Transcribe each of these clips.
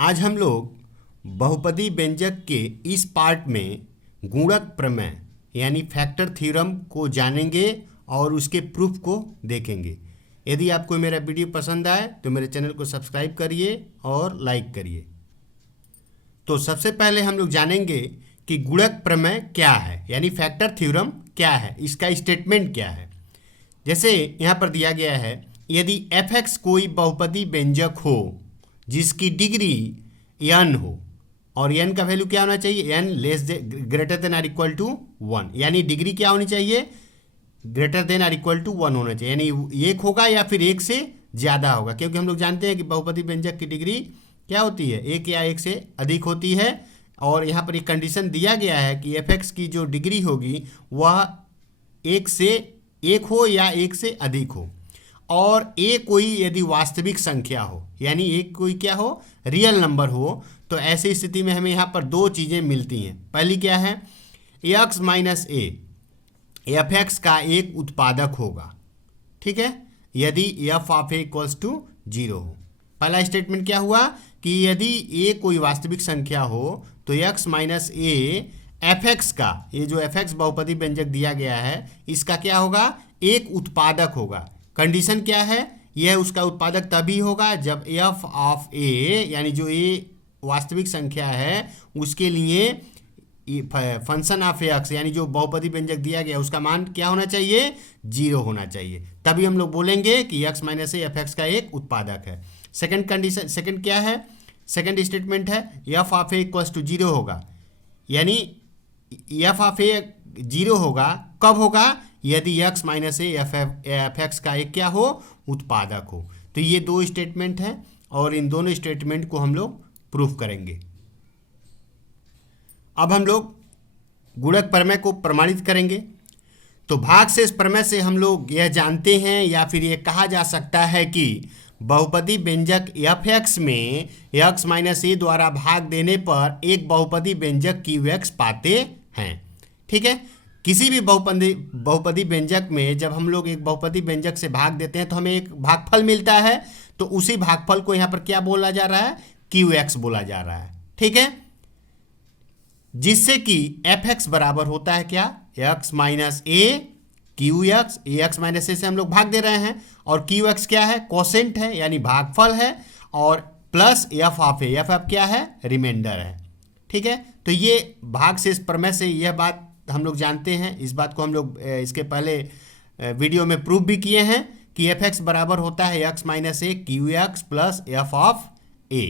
आज हम लोग बहुपदी व्यंजक के इस पार्ट में गुणक प्रमेय यानी फैक्टर थ्योरम को जानेंगे और उसके प्रूफ को देखेंगे। यदि आपको मेरा वीडियो पसंद आए तो मेरे चैनल को सब्सक्राइब करिए और लाइक करिए। तो सबसे पहले हम लोग जानेंगे कि गुणक प्रमेय क्या है यानी फैक्टर थ्योरम क्या है, इसका स्टेटमेंट क्या है। जैसे यहाँ पर दिया गया है, यदि f(x) कोई बहुपदी व्यंजक हो जिसकी डिग्री n हो और n का वैल्यू क्या होना चाहिए, n greater than or equal to 1, यानी डिग्री क्या होनी चाहिए, greater than or equal to 1 होना चाहिए, यानी एक होगा या फिर एक से ज़्यादा होगा, क्योंकि हम लोग जानते हैं कि बहुपदी व्यंजक की डिग्री क्या होती है, एक या एक से अधिक होती है। और यहाँ पर एक कंडीशन दिया गया है कि f(x) की जो डिग्री होगी वह एक से एक हो या एक से अधिक हो, और a कोई यदि वास्तविक संख्या हो यानी एक कोई क्या हो, रियल नंबर हो, तो ऐसी स्थिति में हमें यहाँ पर दो चीज़ें मिलती हैं। पहली क्या है, x माइनस a f(x) का एक उत्पादक होगा, ठीक है, यदि f of a equals to 0 हो। पहला स्टेटमेंट क्या हुआ कि यदि a कोई वास्तविक संख्या हो तो x माइनस a f(x) का, ये जो f(x) बहुपदी व्यंजक दिया गया है, इसका क्या होगा, एक उत्पादक होगा। कंडीशन क्या है, यह उसका उत्पादक तभी होगा जब f ऑफ a यानी जो a वास्तविक संख्या है उसके लिए फंक्शन ऑफ x यानी जो बहुपदी व्यंजक दिया गया उसका मान क्या होना चाहिए, 0 होना चाहिए, तभी हम लोग बोलेंगे कि x माइनस a f(x) का एक उत्पादक है। सेकंड कंडीशन, सेकंड क्या है, सेकंड स्टेटमेंट है f of a equals to 0 होगा, यानी f ऑफ a 0 होगा, कब होगा, यदि x माइनस a f(x) का एक क्या हो, उत्पादक हो। तो ये दो स्टेटमेंट हैं और इन दोनों स्टेटमेंट को हम लोग प्रूफ करेंगे। अब हम लोग गुणक प्रमेय को प्रमाणित करेंगे। तो भागशेष प्रमेय से हम लोग यह जानते हैं या फिर यह कहा जा सकता है कि बहुपदी व्यंजक f(x) में x माइनस a द्वारा भाग देने पर एक बहुपदी व्यंजक QX पाते हैं, ठीक है। किसी भी बहुपदी व्यंजक में जब हम लोग एक बहुपदी व्यंजक से भाग देते हैं तो हमें एक भागफल मिलता है, तो उसी भागफल को यहाँ पर क्या बोला जा रहा है, QX बोला जा रहा है, ठीक है, जिससे कि f(x) बराबर होता है क्या, x minus a QX, ax minus a से हम लोग भाग दे रहे हैं और QX क्या है, कोसेंट है यानी भागफल है, और plus f of a, f क्या है, रिमाइंडर है, ठीक है। तो ये भागशेष प्रमेय से यह बात हम लोग जानते हैं, इस बात को हम लोग इसके पहले वीडियो में प्रूफ भी किए हैं कि f(x) बराबर होता है x minus a QX plus f of a,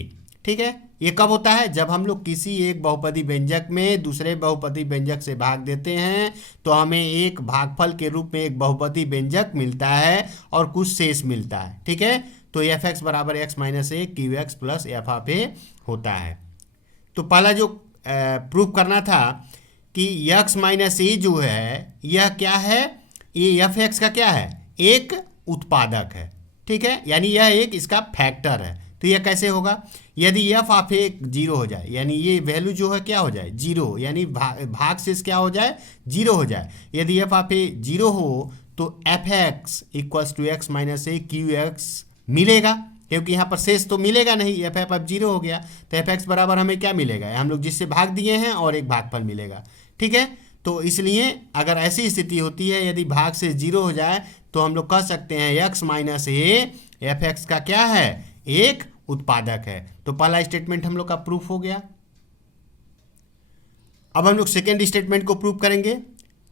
ठीक है। ये कब होता है, जब हम लोग किसी एक बहुपदी व्यंजक में दूसरे बहुपदी व्यंजक से भाग देते हैं तो हमें एक भागफल के रूप में एक बहुपदी व्यंजक मिलता है और कुछ शेष मिलता है, ठीक है। तो f(x) बराबर x minus a QX plus f of a होता है। तो पहला जो प्रूफ करना था कि x माइनस a जो है यह क्या है, ये f(x) का क्या है, एक उत्पादक है, ठीक है, यानी यह एक इसका फैक्टर है। तो यह कैसे होगा, यदि f ऑफ a 0 हो जाए, यानी ये वैल्यू जो है क्या हो जाए, 0, यानी भागशेष क्या हो जाए, 0 हो जाए। यदि f ऑफ a 0 हो तो f(x) equals to x minus a QX मिलेगा, क्योंकि यहाँ पर शेष तो मिलेगा नहीं, f अब 0 हो गया, तो f(x) बराबर हमें क्या मिलेगा, हम लोग जिससे भाग दिए हैं और एक भागफल मिलेगा, ठीक है। तो इसलिए अगर ऐसी स्थिति होती है, यदि भाग से 0 हो जाए तो हम लोग कह सकते हैं x माइनस a f(x) का क्या है, एक उत्पादक है। तो पहला स्टेटमेंट हम लोग का प्रूफ हो गया। अब हम लोग सेकेंड स्टेटमेंट को प्रूफ करेंगे।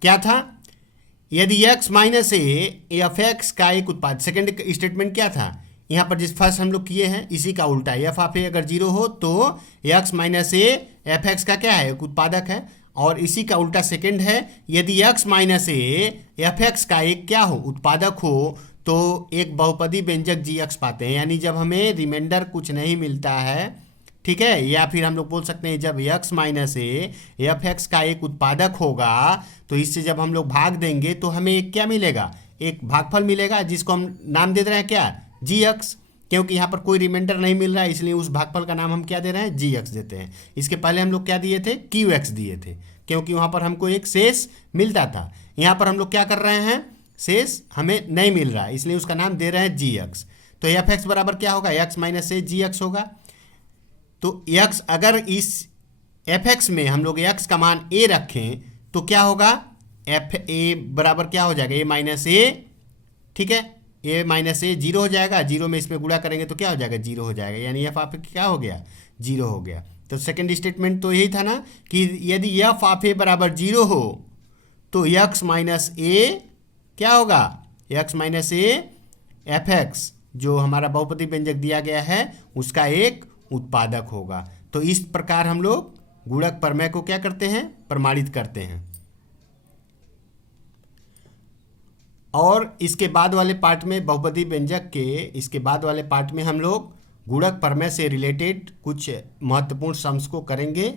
क्या था, यदि x माइनस a f(x) का एक उत्पादक, सेकेंड स्टेटमेंट क्या था, यहाँ पर जिस फर्स्ट हम लोग किए हैं इसी का उल्टा, f ऑफ a अगर 0 हो तो x माइनस a f(x) का क्या है, एक उत्पादक है, और इसी का उल्टा सेकंड है, यदि x माइनस a f(x) का एक क्या हो, उत्पादक हो, तो एक बहुपदी व्यंजक GX पाते हैं, यानी जब हमें रिमाइंडर कुछ नहीं मिलता है, ठीक है, या फिर हम लोग बोल सकते हैं जब x माइनस a f(x) का एक उत्पादक होगा तो इससे जब हम लोग भाग देंगे तो हमें एक क्या मिलेगा, एक भागफल मिलेगा, जिसको हम नाम दे रहे हैं क्या, GX, क्योंकि यहाँ पर कोई रिमाइंडर नहीं मिल रहा है, इसलिए उस भागफल का नाम हम क्या दे रहे हैं, GX देते हैं। इसके पहले हम लोग क्या दिए थे, QX दिए थे, क्योंकि वहाँ पर हमको एक शेष मिलता था। यहाँ पर हम लोग क्या कर रहे हैं, शेष हमें नहीं मिल रहा है, इसलिए उसका नाम दे रहे हैं GX। तो f(x) बराबर क्या होगा, x माइनस a GX होगा। तो x अगर इस fx में हम लोग x का मान a रखें तो क्या होगा, एफ ए बराबर क्या हो जाएगा, a माइनस ए, ठीक है, a माइनस ए जीरो हो जाएगा, जीरो में इसमें गुणा करेंगे तो क्या हो जाएगा, जीरो हो जाएगा, यानी एफ ऑफ ए क्या हो गया, जीरो हो गया। तो सेकंड स्टेटमेंट तो यही था ना कि यदि एफ ऑफ ए बराबर जीरो हो तो x माइनस ए क्या होगा, x minus A F x जो हमारा बहुपदी व्यंजक दिया गया है उसका एक उत्पादक होगा। तो इस प्रकार हम लोग गुणक प्रमेय को क्या करते हैं, प्रमाणित करते हैं। और इसके बाद वाले पार्ट में बहुपदी व्यंजक के इसके बाद वाले पार्ट में हम लोग गुणक प्रमेय से रिलेटेड कुछ महत्वपूर्ण सम्स को करेंगे।